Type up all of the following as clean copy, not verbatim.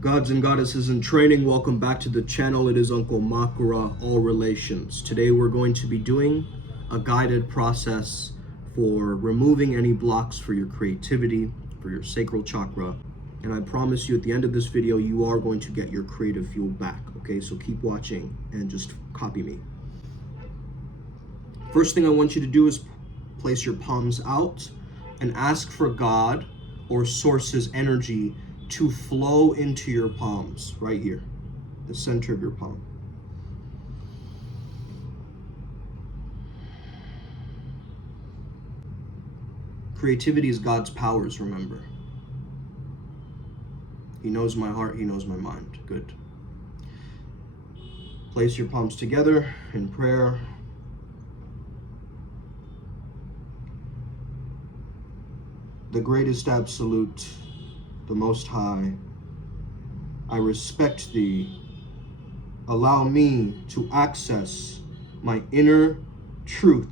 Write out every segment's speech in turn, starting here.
Gods and goddesses in training, welcome back to the channel. It is Uncle Makara, All Relations. Today we're going to be doing a guided process for removing any blocks for your creativity, for your sacral chakra. And I promise you at the end of this video, you are going to get your creative fuel back, okay? So keep watching and just copy me. First thing I want you to do is place your palms out and ask for God or Source's energy to flow into your palms, right here, the center of your palm. Creativity is God's powers, remember. He knows my heart, He knows my mind. Good. Place your palms together in prayer. The greatest absolute, the Most High, I respect Thee. Allow me to access my inner truth,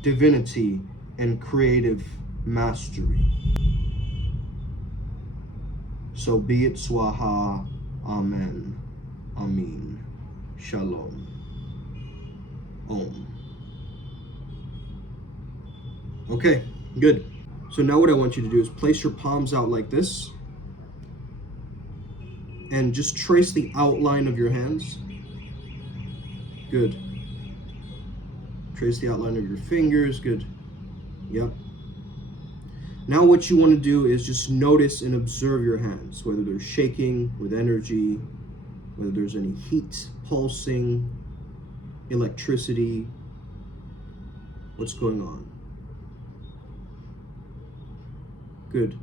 divinity, and creative mastery. So be it, Swaha. Amen. Amin. Shalom. Om. Okay, good. So now what I want you to do is place your palms out like this and just trace the outline of your hands. Good. Trace the outline of your fingers. Good. Yep. Now what you want to do is just notice and observe your hands, whether they're shaking with energy, whether there's any heat, pulsing, electricity. What's going on? Good.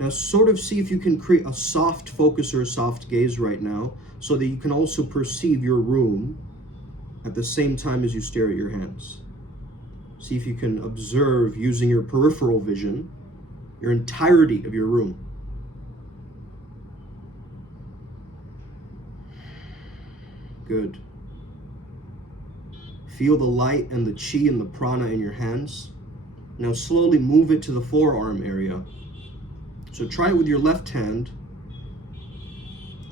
Now sort of see if you can create a soft focus or a soft gaze right now so that you can also perceive your room at the same time as you stare at your hands. See if you can observe using your peripheral vision your entirety of your room. Good. Feel the light and the chi and the prana in your hands. Now slowly move it to the forearm area. So try it with your left hand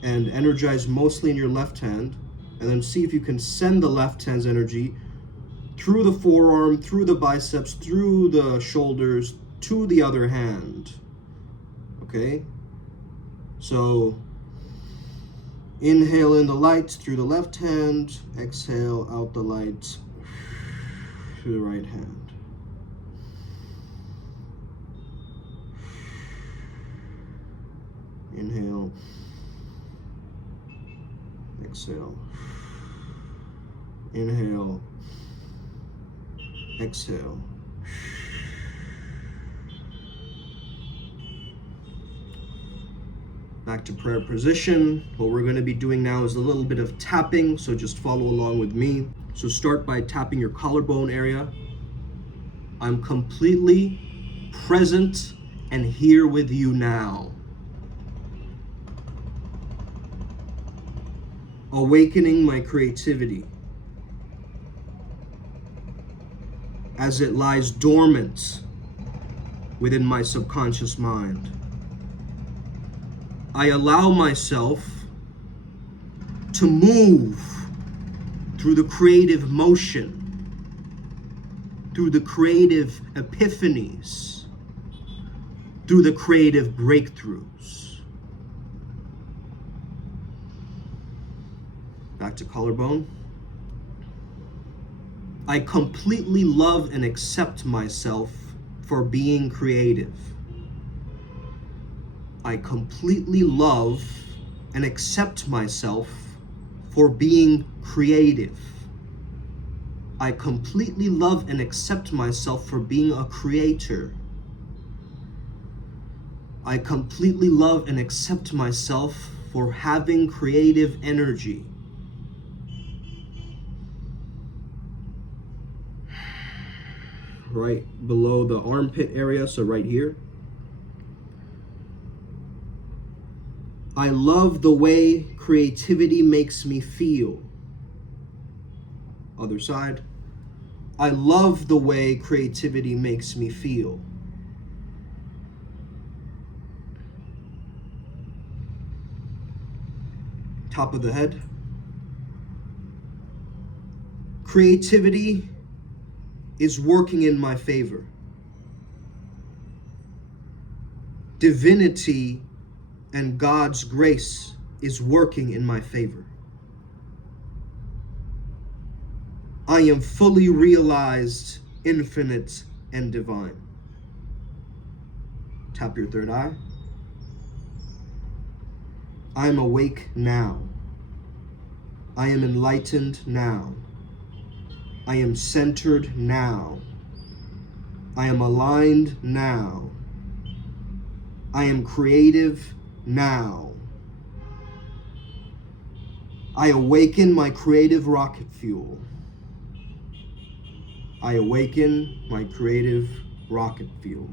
and energize mostly in your left hand, and then see if you can send the left hand's energy through the forearm, through the biceps, through the shoulders, to the other hand. Okay? So inhale in the light through the left hand, exhale out the light through the right hand. Inhale, exhale, inhale, exhale. Back to prayer position. What we're going to be doing now is a little bit of tapping, so just follow along with me. So start by tapping your collarbone area. I'm completely present and here with you now. Awakening my creativity as it lies dormant within my subconscious mind. I allow myself to move through the creative motion, through the creative epiphanies, through the creative breakthroughs. Back to collarbone. I completely love and accept myself for being creative. I completely love and accept myself for being creative. I completely love and accept myself for being a creator. I completely love and accept myself for having creative energy. Right below the armpit area, so right here. I love the way creativity makes me feel. Other side. I love the way creativity makes me feel. Top of the head. Creativity is working in my favor. Divinity and God's grace is working in my favor. I am fully realized, infinite, and divine. Tap your third eye. I am awake now. I am enlightened now. I am centered now. I am aligned now. I am creative now. I awaken my creative rocket fuel. I awaken my creative rocket fuel.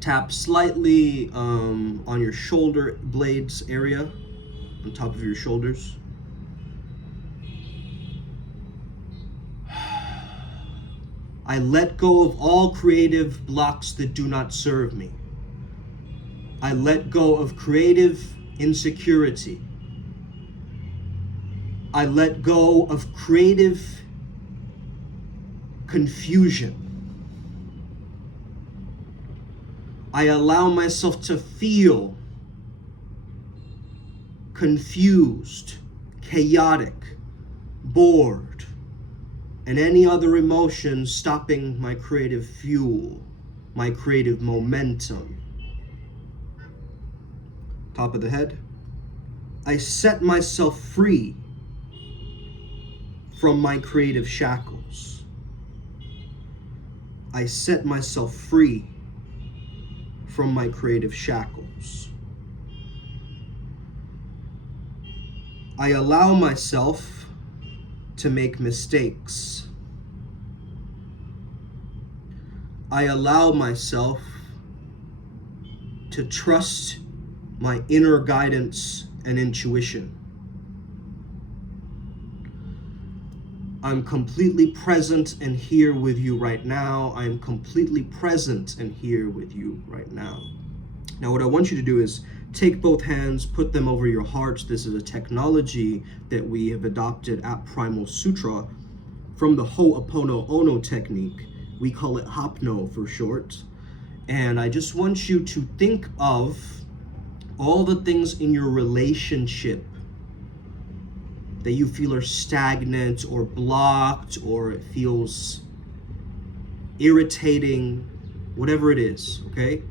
Tap slightly on your shoulder blades area, on top of your shoulders. I let go of all creative blocks that do not serve me. I let go of creative insecurity. I let go of creative confusion. I allow myself to feel confused, chaotic, bored, and any other emotion stopping my creative fuel, my creative momentum. Top of the head. I set myself free from my creative shackles. I set myself free from my creative shackles. I allow myself to make mistakes. I allow myself to trust my inner guidance and intuition. I'm completely present and here with you right now. I'm completely present and here with you right now. Now, what I want you to do is take both hands, put them over your heart. This is a technology that we have adopted at Primal Sutra from the Ho'oponopono technique. We call it Hopno for short. And I just want you to think of all the things in your relationship that you feel are stagnant or blocked, or it feels irritating, whatever it is, okay?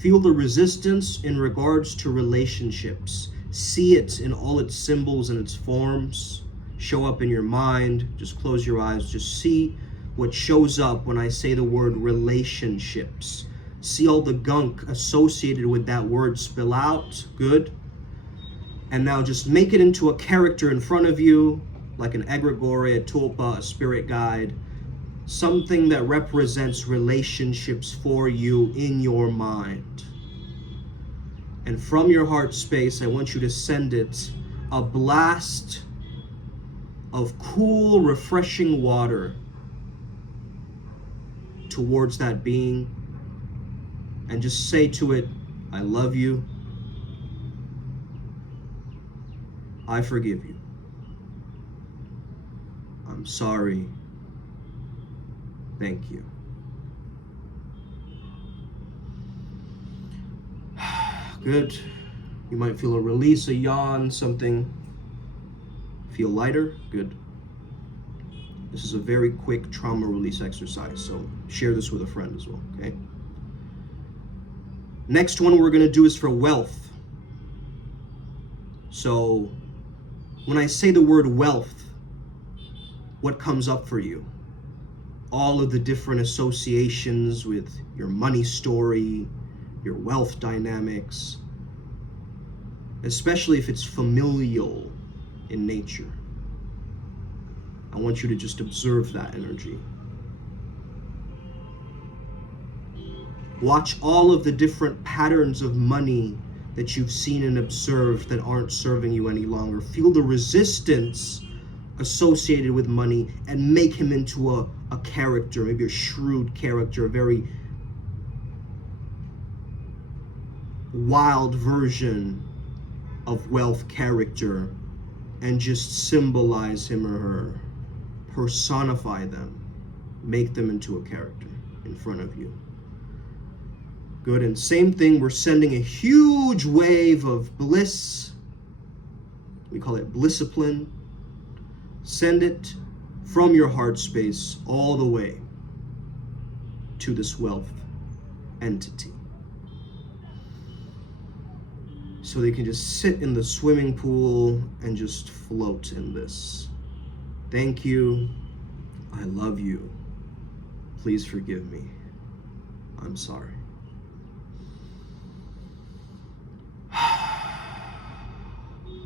Feel the resistance in regards to relationships. See it in all its symbols and its forms. Show up in your mind. Just close your eyes. Just see what shows up when I say the word relationships. See all the gunk associated with that word spill out. Good. And now just make it into a character in front of you, like an egregore, a tulpa, a spirit guide, something that represents relationships for you in your mind. And from your heart space, I want you to send it a blast of cool, refreshing water towards that being, and just say to it, I love you. I forgive you. I'm sorry. Thank you. Good. You might feel a release, a yawn, something. Feel lighter? Good. This is a very quick trauma release exercise, so share this with a friend as well, okay? Next one we're going to do is for wealth. So when I say the word wealth, what comes up for you? All of the different associations with your money story, your wealth dynamics, especially if it's familial in nature. I want you to just observe that energy. Watch all of the different patterns of money that you've seen and observed that aren't serving you any longer. Feel the resistance associated with money and make him into a character, maybe a shrewd character, a very wild version of wealth character and just symbolize him or her. Personify them. Make them into a character in front of you. Good, and same thing, we're sending a huge wave of bliss. We call it blissipline. Send it from your heart space all the way to this wealth entity. So they can just sit in the swimming pool and just float in this. Thank you. I love you. Please forgive me. I'm sorry.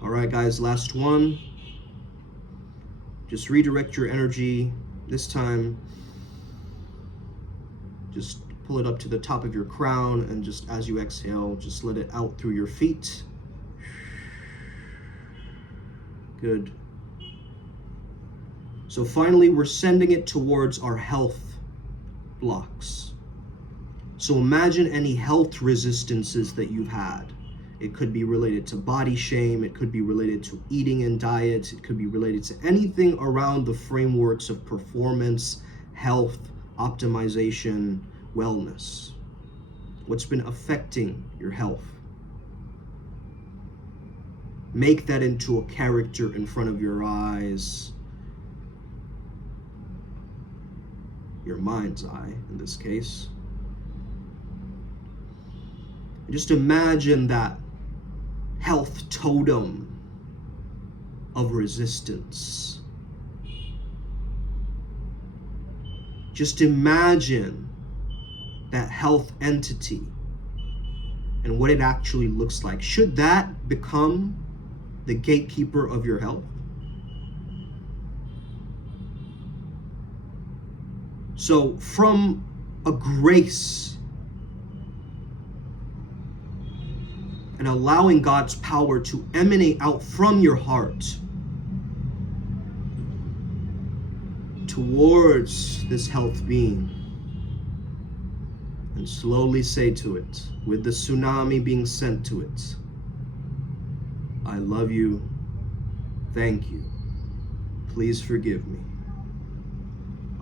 All right, guys, last one. Just redirect your energy. This time, just pull it up to the top of your crown, and just as you exhale, just let it out through your feet. Good. So finally, we're sending it towards our health blocks. So imagine any health resistances that you've had. It could be related to body shame. It could be related to eating and diet. It could be related to anything around the frameworks of performance, health, optimization, wellness. What's been affecting your health? Make that into a character in front of your eyes, your mind's eye in this case. Just imagine that health totem of resistance. Just imagine that health entity and what it actually looks like. Should that become the gatekeeper of your health? So from a grace and allowing God's power to emanate out from your heart towards this health being, and slowly say to it, with the tsunami being sent to it, I love you, thank you, please forgive me,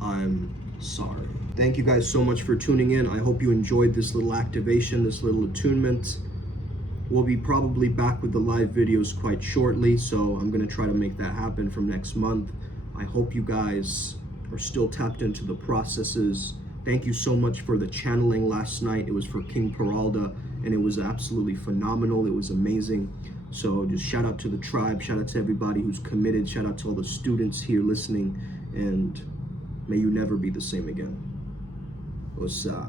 I'm sorry. Thank you guys so much for tuning in. I hope you enjoyed this little activation, this little attunement. We'll be probably back with the live videos quite shortly, so I'm going to try to make that happen from next month. I hope you guys are still tapped into the processes. Thank you so much for the channeling last night. It was for King Peralta, and it was absolutely phenomenal. It was amazing. So just shout out to the tribe, shout out to everybody who's committed, shout out to all the students here listening, and may you never be the same again. Osa.